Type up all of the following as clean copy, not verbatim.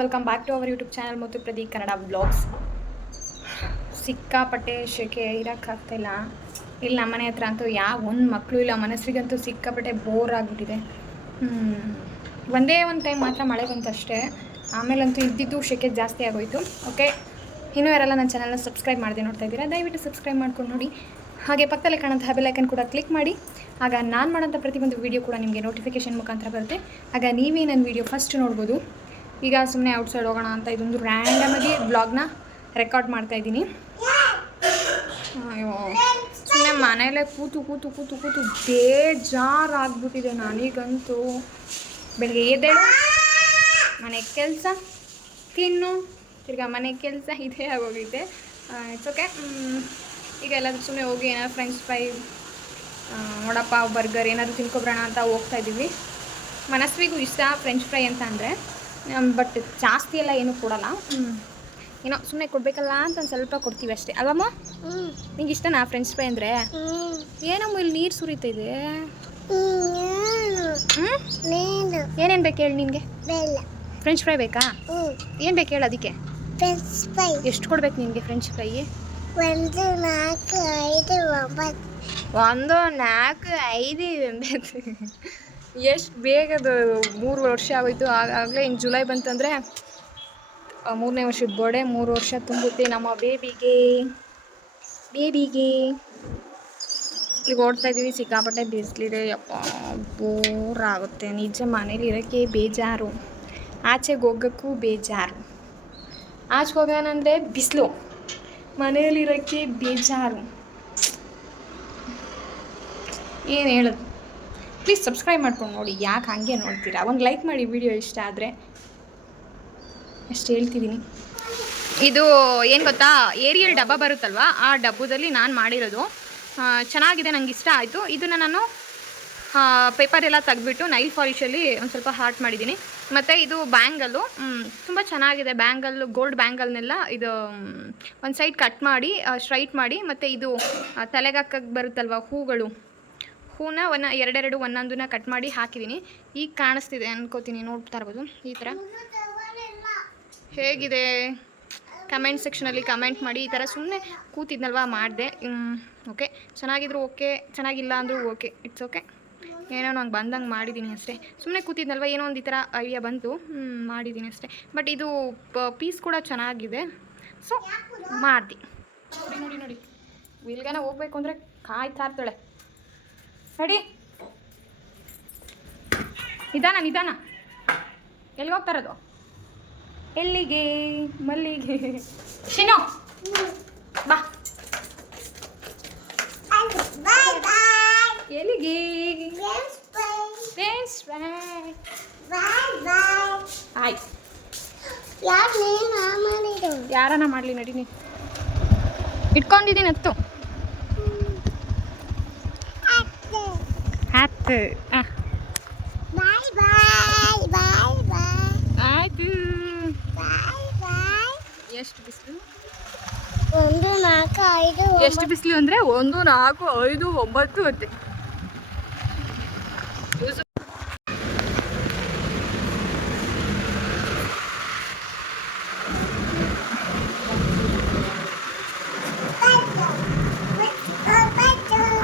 Welcome back to our YouTube channel Muthu Pradeep Kannada vlogs. ಸಿಕ್ಕಾಪಟ್ಟೆ ಶೆಕೆ ಇರೋಕ್ಕಾಗ್ತಾಯಿಲ್ಲ. ಇಲ್ಲಿ ನಮ್ಮನೆ ಹತ್ರ ಅಂತೂ ಒಂದು ಮಕ್ಕಳು ಇಲ್ಲ, ಮನಸ್ಸಿಗಂತೂ ಸಿಕ್ಕಾಪಟ್ಟೆ ಬೋರ್ ಆಗಿಬಿಟ್ಟಿದೆ. ಒಂದೇ ಒಂದು ಟೈಮ್ ಮಾತ್ರ ಮಳೆ ಬಂತು ಅಷ್ಟೇ, ಆಮೇಲಂತೂ ಇದ್ದಿದ್ದು ಶೆಕೆ ಜಾಸ್ತಿ ಆಗೋಯಿತು. ಓಕೆ, ಇನ್ನೂ ಯಾರೆಲ್ಲ ನನ್ನ ಚಾನಲ್ನ ಸಬ್ಸ್ಕ್ರೈಬ್ ಮಾಡದೆ ನೋಡ್ತಾ ಇದ್ದೀರಾ, ದಯವಿಟ್ಟು ಸಬ್ಸ್ಕ್ರೈಬ್ ಮಾಡ್ಕೊಂಡು ನೋಡಿ. ಹಾಗೆ ಪಕ್ಕದಲ್ಲಿ ಕಾಣುವಂತಹ ಬೆಲ್ ಐಕನ್ ಕೂಡ ಕ್ಲಿಕ್ ಮಾಡಿ, ಆಗ ನಾನು ಮಾಡೋಂಥ ಪ್ರತಿಯೊಂದು ವೀಡಿಯೋ ಕೂಡ ನಿಮಗೆ ನೋಟಿಫಿಕೇಷನ್ ಮುಖಾಂತರ ಬರುತ್ತೆ. ಆಗ ನೀವೇ ನನ್ನ ವೀಡಿಯೋ ಫಸ್ಟ್ ನೋಡ್ಬೋದು. ಈಗ ಸುಮ್ಮನೆ ಔಟ್ಸೈಡ್ ಹೋಗೋಣ ಅಂತ ಇದೊಂದು ರ್ಯಾಂಡಮಾಗಿ ಬ್ಲಾಗ್ನ ರೆಕಾರ್ಡ್ ಮಾಡ್ತಾಯಿದ್ದೀನಿ. ಅಯ್ಯೋ, ಸುಮ್ಮನೆ ಮನೇಲೇ ಕೂತು ಕೂತು ಕೂತು ಕೂತು ಬೇಜಾರಾಗ್ಬಿಟ್ಟಿದೆ ನನಗಂತೂ. ಬೆಳಗ್ಗೆ ಎದ್ದೇಳು, ಮನೆ ಕೆಲಸ, ತಿನ್ನು, ತಿರ್ಗಾ ಮನೆ ಕೆಲಸ, ಇದೇ ಆಗೋಗೈತೆ. It's okay. ಈಗ ಎಲ್ಲಾದರೂ ಸುಮ್ಮನೆ ಹೋಗಿ ಏನಾದ್ರು ಫ್ರೆಂಚ್ ಫ್ರೈ, ವಡಪಾವ್, ಬರ್ಗರ್ ಏನಾದರೂ ತಿನ್ಕೊಬ್ರೋಣ ಅಂತ ಹೋಗ್ತಾಯಿದ್ದೀವಿ. ಮನಸ್ವಿಗೂ ಇಷ್ಟ ಫ್ರೆಂಚ್ ಫ್ರೈ ಅಂತ ಅಂದರೆ, ಬಟ್ ಜಾಸ್ತಿ ಎಲ್ಲ ಏನೂ ಕೊಡೋಲ್ಲ. ಏನೋ ಸುಮ್ಮನೆ ಕೊಡಬೇಕಲ್ಲ ಅಂತ ಒಂದು ಸ್ವಲ್ಪ ಕೊಡ್ತೀವಿ ಅಷ್ಟೇ ಅಲ್ವಮ್ಮ? ನಿಂಗೆ ಇಷ್ಟನಾ ಫ್ರೆಂಚ್ ಫ್ರೈ ಅಂದರೆ? ಏನಮ್ಮ ಇಲ್ಲಿ ನೀರು ಸುರಿತಿದೆ. ಏನೇನು ಬೇಕು ಹೇಳಿ ನಿನಗೆ? ಫ್ರೆಂಚ್ ಫ್ರೈ ಬೇಕಾ? ಏನು ಬೇಕು ಹೇಳು ಅದಕ್ಕೆ? ಎಷ್ಟು ಕೊಡ್ಬೇಕು ನಿನಗೆ ಫ್ರೆಂಚ್ ಫ್ರೈ? 1 4 5 9 1 4 5 ಎಷ್ಟು ಬೇಗದು 3 ವರ್ಷ ಆಗೋಯ್ತು. ಆಗಲೇ ಇನ್ನು ಜುಲೈ ಬಂತಂದರೆ 3ನೇ ವರ್ಷದ ಬರ್ಡೇ, 3 ವರ್ಷ ತುಂಬುತ್ತೆ ನಮ್ಮ ಬೇಬಿಗೆ. ಈಗ ಓಡ್ತಾ ಇದ್ದೀವಿ. ಸಿಕ್ಕಾಪಟ್ಟೆ ಬಿಸಿಲಿದೆ, ಯಪ್ಪ ಬೋರ್ ಆಗುತ್ತೆ ನಿಜ. ಮನೇಲಿ ಇರೋಕ್ಕೆ ಬೇಜಾರು, ಆಚೆಗೆ ಹೋಗೋಕ್ಕೂ ಬೇಜಾರು. ಆಚೆಗೆ ಹೋಗೋಣಂದರೆ ಬಿಸಿಲು, ಮನೇಲಿರೋಕ್ಕೆ ಬೇಜಾರು. ಏನು ಹೇಳೋದು? ಪ್ಲೀಸ್ ಸಬ್ಸ್ಕ್ರೈಬ್ ಮಾಡ್ಕೊಂಡು ನೋಡಿ. ಯಾಕೆ ಹಾಗೆ ನೋಡ್ತೀರಾ? ಒಂದು ಲೈಕ್ ಮಾಡಿ ವಿಡಿಯೋ ಇಷ್ಟ ಆದರೆ, ಅಷ್ಟು ಹೇಳ್ತಿದ್ದೀನಿ. ಇದು ಏನು ಗೊತ್ತಾ, ಏರಿಯಲ್ ಡಬ್ಬ ಬರುತ್ತಲ್ವ, ಆ ಡಬ್ಬದಲ್ಲಿ ನಾನು ಮಾಡಿರೋದು. ಚೆನ್ನಾಗಿದೆ, ನಂಗೆ ಇಷ್ಟ ಆಯಿತು. ಇದನ್ನು ನಾನು ಪೇಪರ್ ಎಲ್ಲ ತೆಗೆದ್ಬಿಟ್ಟು ನೈಲ್ ಪಾಲಿಶಲ್ಲಿ ಒಂದು ಸ್ವಲ್ಪ ಹಾರ್ಟ್ ಮಾಡಿದ್ದೀನಿ. ಮತ್ತು ಇದು ಬ್ಯಾಂಗಲ್ಲು ತುಂಬ ಚೆನ್ನಾಗಿದೆ. ಬ್ಯಾಂಗಲ್ಲು, ಗೋಲ್ಡ್ ಬ್ಯಾಂಗಲ್ನೆಲ್ಲ ಇದು ಒಂದು ಸೈಡ್ ಕಟ್ ಮಾಡಿ ಸ್ಟ್ರೈಟ್ ಮಾಡಿ, ಮತ್ತು ಇದು ತಲೆಗೆ ಹಾಕಕ್ಕೆ ಬರುತ್ತಲ್ವ ಹೂನ ಎರಡೆರಡು ಒಂದೊಂದನ್ನ ಕಟ್ ಮಾಡಿ ಹಾಕಿದ್ದೀನಿ. ಈಗ ಕಾಣಿಸ್ತಿದೆ ಅನ್ಕೋತೀನಿ, ನೋಡ್ತಾ ಇರ್ಬೋದು. ಈ ಥರ ಹೇಗಿದೆ ಕಮೆಂಟ್ ಸೆಕ್ಷನಲ್ಲಿ ಕಮೆಂಟ್ ಮಾಡಿ. ಈ ಥರ ಸುಮ್ಮನೆ ಕೂತಿದ್ನಲ್ವ ಮಾಡಿದೆ. ಓಕೆ, ಚೆನ್ನಾಗಿದ್ರು ಓಕೆ, ಚೆನ್ನಾಗಿಲ್ಲ ಅಂದರೂ ಓಕೆ, ಇಟ್ಸ್ ಓಕೆ. ಏನೋ ನಂಗೆ ಬಂದಂಗೆ ಮಾಡಿದ್ದೀನಿ ಅಷ್ಟೇ. ಸುಮ್ಮನೆ ಕೂತಿದ್ನಲ್ವ, ಏನೋ ಒಂದು ಈ ಥರ ಐಡಿಯಾ ಬಂತು, ಮಾಡಿದ್ದೀನಿ ಅಷ್ಟೇ. ಬಟ್ ಇದು ಪೀಸ್ ಕೂಡ ಚೆನ್ನಾಗಿದೆ, ಸೊ ಮಾಡಿದೆ. ನೋಡಿ ಇಲ್ಗನ ಹೋಗ್ಬೇಕು ಅಂದರೆ ಕಾಯ್ತಾ ಇರ್ತಾಳೆ. ನಡಿ, ನಿಧಾನ. ಎಲ್ಲಿಗೆ ಹೋಗ್ತಾ ಇರೋದು? ಎಲ್ಲಿಗೆ? ಮಲ್ಲಿಗೆ. ಶಿನೋ ಬಾ. ಎಲ್ಲಿಗೆ? ಆಯ್ತು, ಯಾರನ್ನ ಮಾಡಲಿ, ನಡಿ. ನೀ ಇಟ್ಕೊಂಡಿದ್ದೀನಿ ಹತ್ತು ಆಯ್ತು. ಎಷ್ಟು ಬಿಸಿಲು? 1 4 5 ಎಷ್ಟು ಬಿಸಿಲು ಅಂದರೆ 1 4 5 9 ಹೊತ್ತೆ.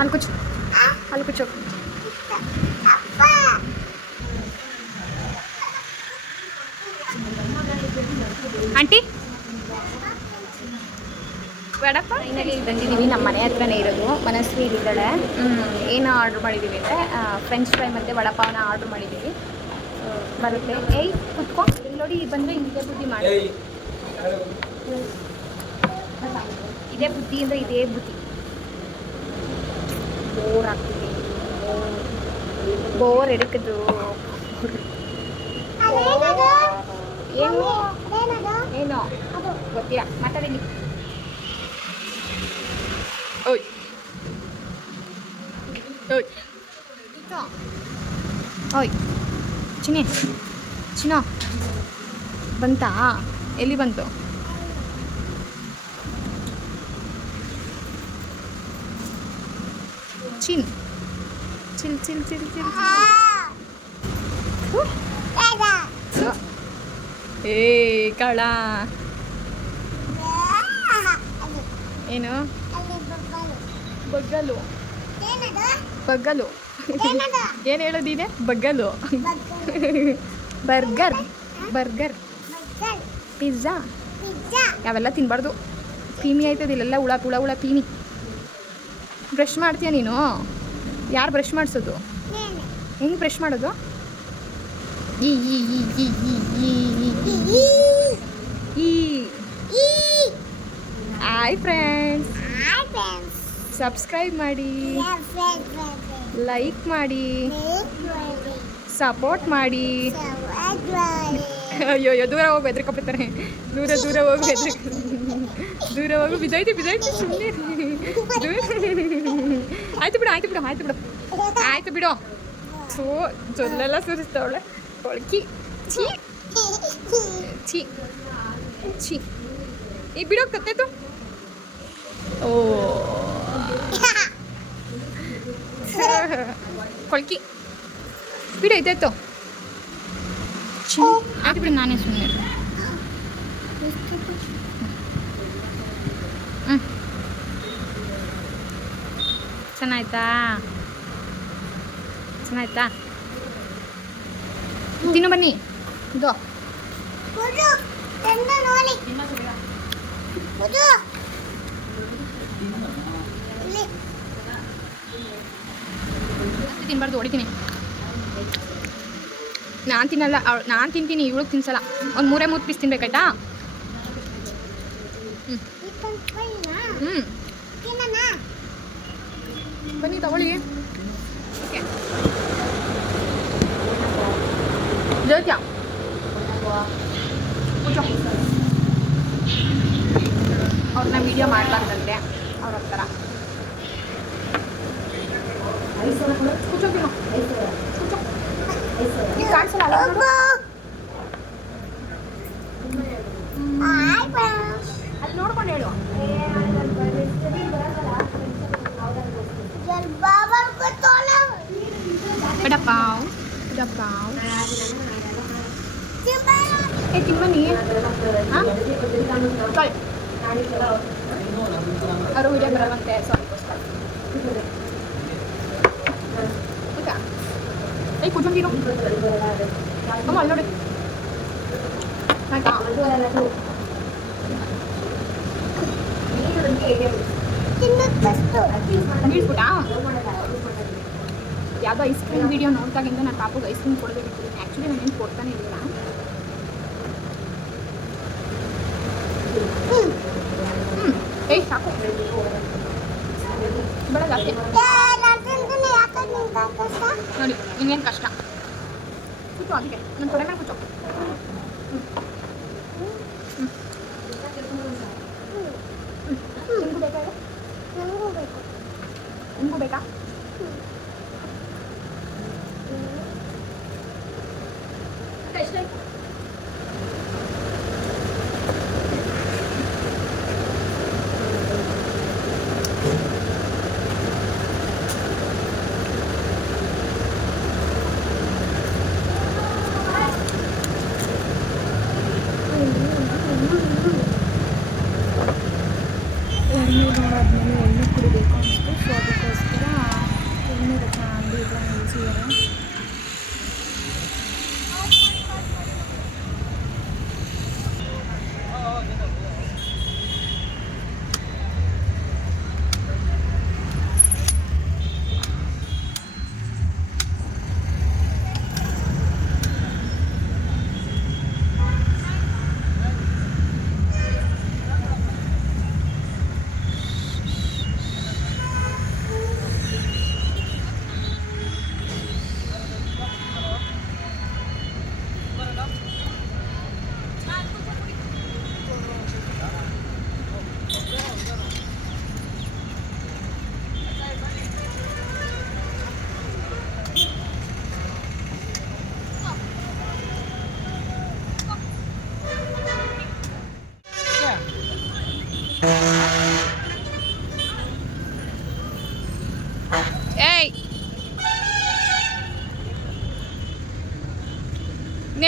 ಅಲ್ಲಿ ಕೂಚು ಆಂಟಿ. ಬೇಡಪ್ಪ. ಫೈನಲಿ ಬಂದಿದ್ದೀವಿ, ನಮ್ಮ ಮನೆ ಹತ್ರನೇ ಇರೋದು. ಮನಸ್ವಿ ಇದ್ದಾಳೆ. ಏನು ಆರ್ಡ್ರ್ ಮಾಡಿದ್ದೀವಿ ಅಂದರೆ ಫ್ರೆಂಚ್ ಫ್ರೈ ಮತ್ತು ವಡಪಾವನ್ನ ಆರ್ಡ್ರ್ ಮಾಡಿದ್ದೀವಿ. ಬರುತ್ತೆ. ಏಯ್ ಕುತ್ಕೊ. ಇಲ್ಲಿ ನೋಡಿ, ಬಂದರೆ ಇದೇ ಬುದ್ಧಿ ಮಾಡಿ. ಇದೇ ಬುದ್ಧಿ ಅಂದರೆ ಇದೇ ಬುದ್ಧಿ. ಬೋರ್ ಆಗ್ತಿದೆ, ಬೋರ್ ಎಡಕದು. ಏನು ಗೊತ್ತಿಲ್ಲ, ಮಾತಾಡಿ. ಓಯ್ ಚಿನ್ನ ಬಂತಾ? ಎಲ್ಲಿ ಬಂತು? ಚಿಲ್. ಏ ಕಳ ಅಲ್ಲಿ ಏನು ಅಲ್ಲಿ ಬಗ್ಗಲು ಏನದು ಬಗ್ಗಲು ಏನದು ಏನು ಹೇಳೋದಿದೆ ಬಗ್ಗಲು ಬಗ್ಗಲ್ ಬರ್ಗರ್ ಬರ್ಗರ್ ಬಗ್ಗಲ್ ಪಿಜ್ಜಾ ಪಿಜ್ಜಾ ಅವೆಲ್ಲ ತಿನ್ನಬಾರ್ದು ಕ್ರೀಮಿ ಆಯ್ತದ ಇಲ್ಲೆಲ್ಲ ಹುಳ ಹುಳ ಹುಳ ಕ್ರೀಮಿ ಬ್ರಷ್ ಮಾಡ್ತೀಯ ನೀನು ಯಾರು ಬ್ರಷ್ ಮಾಡಿಸೋದು ನೇನೆ ಹೆಂಗೆ ಬ್ರಷ್ ಮಾಡೋದು ಈ ಈ ಈ ಈ ಈ ಈ ಈ ಈ ಈ hi friends hi friends subscribe ಮಾಡಿ ಫ್ರೆಂಡ್ಸ್ ಲೈಕ್ ಮಾಡಿ ಸಪೋರ್ಟ್ ಮಾಡಿ ಅಯ್ಯೋ ಅಯ್ಯೋ ದೂರ ಹೋಗಿ ಬೆದ್ರಿಕೊಬಿಡ್ತಾರೆ ದೂರ ದೂರ ಹೋಗಿ ದೂರ ಹೋಗಿ ಬಿದ್ದೋಯ್ತು ಸುಮ್ಮನೆ ಆಯ್ತು ಬಿಡು ಆಯ್ತು ಬಿಡು ಆಯ್ತು ಬಿಡು ಆಯ್ತು ಬಿಡು ಸೋ ಜೊಲ್ಲೆಲ್ಲ ಸುರಿಸ್ತಾವಳೆ ಕೊಳ್ಕಿ ಛೀ ಛೀ ಛೀ ಈ ಬಿಡೋ ಕತ್ತೈತು ಓ ಕೊಳ್ಕಿ ಬಿಡು ಐತಾಯ್ತು ಛೀ ಆಯ್ತು ಬಿಡು ನಾನೇ ಸುಮ್ಮನೆ ಚೆನ್ನಾಯ್ತಾ ಚೆನ್ನಾಯ್ತಾ ತಿನ್ನು ಬನ್ನಿ ಇದು ತಿನ್ಬಾರ್ದು ಹೊಡಿತೀನಿ ನಾನು ತಿನ್ನಲ್ಲ ನಾನು ತಿಂತೀನಿ ಇವಳಿಗೆ ತಿನ್ಸಲ್ಲ ಒಂದು 3 ಪೀಸ್ ತಿನ್ಬೇಕಾಯ್ತಾ ಹ್ಞೂ ಬನ್ನಿ ತಗೊಳ್ಳಿ ಜೊತೆ ಅವ್ರನ್ನ ವೀಡಿಯೋ ಮಾಡ್ಬಾರ್ದಂತೆ ಅವ್ರ ಹತ್ರ ಕೂಚೋತೀನೋ ಕೂಚೋ ಈಗ ಕಾಣಿಸಲ್ಲ ಅಲ್ಲ ನೋಡು. ಅಲ್ಲಿ ನೋಡ್ಕೊಂಡು ಹೇಳು ಡಪ್ಪಾವ್ ಡಪ್ಪಾವ್ ಏ ತಿನ್ಬನ್ನಿ ಹಾಂ ಸಾರಿ ಅವರು ವಿಡಿಯೋ ಬರವಂತೆ ಸಾರಿಗೋಸ್ಕರ ಓಕೆ ಏಯ್ ಕೂತ್ಕೊಂತೀರು ಅಮ್ಮ ಅಲ್ಲಿ ನೋಡಿ ಆಯ್ತಾ ಬೀಳ್ಸ್ಬಿಟ್ಟಾ ಯಾವುದೋ ಐಸ್ ಕ್ರೀಮ್ ವಿಡಿಯೋ ನೋಡ್ದಾಗಿಂದ ನಾನು ಪಾಪಗೆ ಐಸ್ ಕ್ರೀಮ್ ಕೊಡಬೇಕಿತ್ತು ಆ್ಯಕ್ಚುಲಿ ನಾನೇನು ಕೊಡ್ತಾನೆ ಇರಲಿಲ್ಲ ಏಯ್ ಸಾಕು ಬೇಡ ಜಾಸ್ತಿ ನೋಡಿ ಇನ್ನೇನು ಕಷ್ಟ ಕೂತು ಅದಕ್ಕೆ ನಾನು ತೊಡೆ ಮೇಲೆ ಕೂತು ನಿಮಗೂ ಬೇಕಾ ನಿಮಗೂ ಬೇಕಾ ಎಷ್ಟಾಯ್ತು ಎಣ್ಣೆ ನೋಡಾದ್ಮೇಲೆ ಎಣ್ಣೆ ಕುಡಿಬೇಕು ಅನಿಸ್ತು ಸೊ ಅದಕ್ಕೋಸ್ಕರ ಎಣ್ಣೆ ಚೆನ್ನಾಗಿ ನಿಲ್ಸಿದ್ದಾರೆ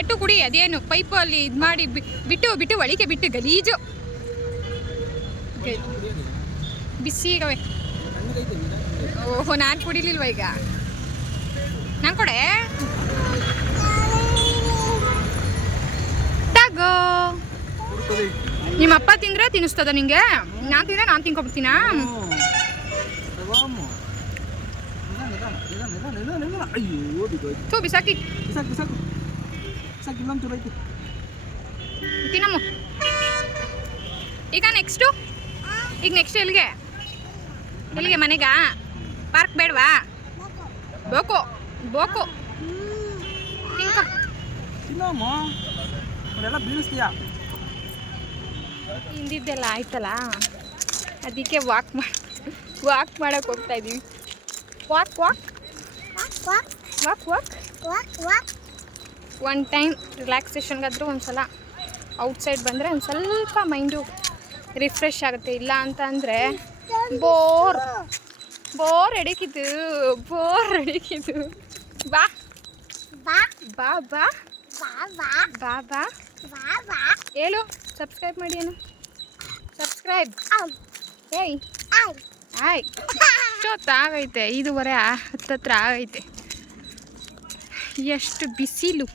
ಕೆಟ್ಟು ಕುಡಿ. ಅದೇನು ಪೈಪು ಅಲ್ಲಿ ಇದು ಮಾಡಿ ಬಿಟ್ಟು ಒಳಿಕೆ ಬಿಟ್ಟು ಗಲೀಜು ಬಿಸಿ ಈಗವೆ. ಓಹೋ, ನಾನು ಕುಡಿಲಿಲ್ವ ಈಗ? ನಾನು ಕೊಡೆ ತಗೋ. ನಿಮ್ಮಪ್ಪ ತಿಂದ್ರೆ ತಿನ್ನಿಸ್ತದ ನಿಂಗೆ? ನಾನು ತಿಂದ್ರೆ ನಾನು ತಿನ್ಕೊಬಿಡ್ತೀನಾ? ಬಿಸಾಕಿ ತಿನ್ನಮ್ಮ. ಈಗ ನೆಕ್ಸ್ಟ್ ಎಲ್ಲಿಗೆ ಮನೆಗ? ಪಾರ್ಕ್ ಬೇಡವಾ? ಬೇಕು ಹಿಂದಿದ್ದೆಲ್ಲ ಆಯ್ತಲ್ಲ, ಅದಕ್ಕೆ ವಾಕ್ ಮಾಡಕ್ಕೆ ಹೋಗ್ತಾ ಇದೀವಿ. ವಾಕ್ ಒನ್ ಟೈಮ್ ರಿಲ್ಯಾಕ್ಸೇಷನ್ಗಾದರೂ ಒಂದ್ಸಲ ಔಟ್ಸೈಡ್ ಬಂದರೆ ಒಂದು ಸ್ವಲ್ಪ ಮೈಂಡು ರಿಫ್ರೆಶ್ ಆಗುತ್ತೆ. ಇಲ್ಲ ಅಂತ ಅಂದರೆ ಬೋರ್ ಅಡಿಕಿದ್ದು. ಬಾ ಹೇಳು. ಸಬ್ಸ್ಕ್ರೈಬ್ ಮಾಡಿ. ಏನು ಸಬ್ಸ್ಕ್ರೈಬ್? ಏಯ್ ಆಯ್ ಇಷ್ಟೊತ್ತಾಗೈತೆ, 5:30 ಹತ್ತತ್ರ ಆಗೈತೆ. ಎಷ್ಟು ಬಿಸಿಲು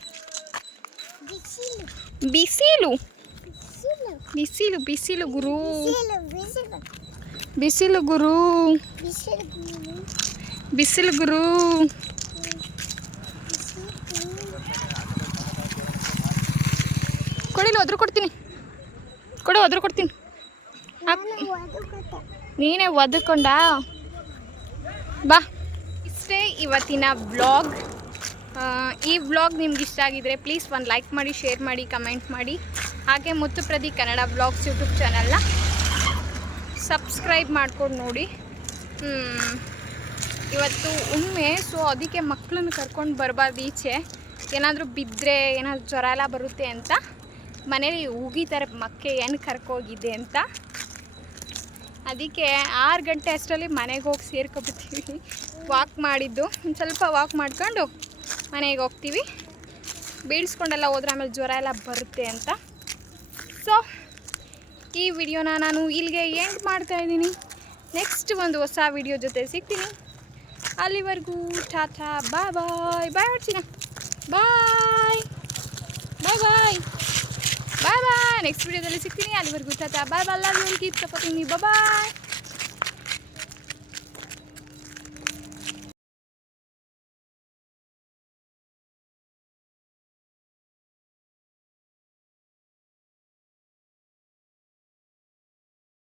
ಗುರು. ಕೊಡಿಲ್ಲ, ಒದ್ರು ಕೊಡ್ತೀನಿ. ನೀನೇ ಒದ್ಕೊಂಡ ಬಾ. ಇಷ್ಟೇ ಇವತ್ತಿನ ವ್ಲಾಗ್. ಈ ವ್ಲಾಗ್ ನಿಮ್ಗೆ ಇಷ್ಟ ಆಗಿದ್ರೆ ಪ್ಲೀಸ್ ಒಂದು ಲೈಕ್ ಮಾಡಿ, ಶೇರ್ ಮಾಡಿ, ಕಮೆಂಟ್ ಮಾಡಿ. ಹಾಗೆ ಮುತ್ತು ಪ್ರದೀಪ್ ಕನ್ನಡ ವ್ಲಾಗ್ಸ್ ಯೂಟ್ಯೂಬ್ ಚಾನಲ್ನ ಸಬ್ಸ್ಕ್ರೈಬ್ ಮಾಡ್ಕೊಂಡು ನೋಡಿ. ಇವತ್ತು ಒಮ್ಮೆ, ಸೊ ಅದಕ್ಕೆ ಮಕ್ಕಳನ್ನು ಕರ್ಕೊಂಡು ಬರಬಾರ್ದು ಈಚೆ. ಏನಾದರೂ ಬಿದ್ದರೆ ಏನಾದರೂ ಜ್ವರ ಎಲ್ಲ ಬರುತ್ತೆ ಅಂತ ಮನೇಲಿ ಉಗಿತಾರೆ, ಮಕ್ಕೆ ಏನು ಕರ್ಕೋಗಿದ್ದೆ ಅಂತ. ಅದಕ್ಕೆ 6 ಗಂಟೆ ಅಷ್ಟರಲ್ಲಿ ಮನೆಗೆ ಹೋಗಿ ಸೇರ್ಕೊಬಿಡ್ತೀವಿ. ವಾಕ್ ಮಾಡಿದ್ದು ಒಂದು ಸ್ವಲ್ಪ ವಾಕ್ ಮಾಡ್ಕೊಂಡು ಮನೆಗೆ ಹೋಗ್ತೀವಿ. ಬೀಳ್ಸ್ಕೊಂಡೆಲ್ಲ ಹೋದ್ರೆ ಆಮೇಲೆ ಜ್ವರ ಎಲ್ಲ ಬರುತ್ತೆ ಅಂತ. ಸೊ ಈ ವಿಡಿಯೋನ ನಾನು ಇಲ್ಲಿಗೆ ಎಂಡ್ ಮಾಡ್ತಾಯಿದ್ದೀನಿ. ನೆಕ್ಸ್ಟ್ ಒಂದು ಹೊಸ ವಿಡಿಯೋ ಜೊತೆ ಸಿಗ್ತೀನಿ. ಅಲ್ಲಿವರೆಗೂ ಟಾಟಾ, ಬಾಯ್ ಹೊಡ್ಸಿನ, ಬಾಯ್. ನೆಕ್ಸ್ಟ್ ವಿಡಿಯೋದಲ್ಲಿ ಸಿಗ್ತೀನಿ. ಅಲ್ಲಿವರೆಗೂ tata, bye. Love you, keep supporting me. Bye.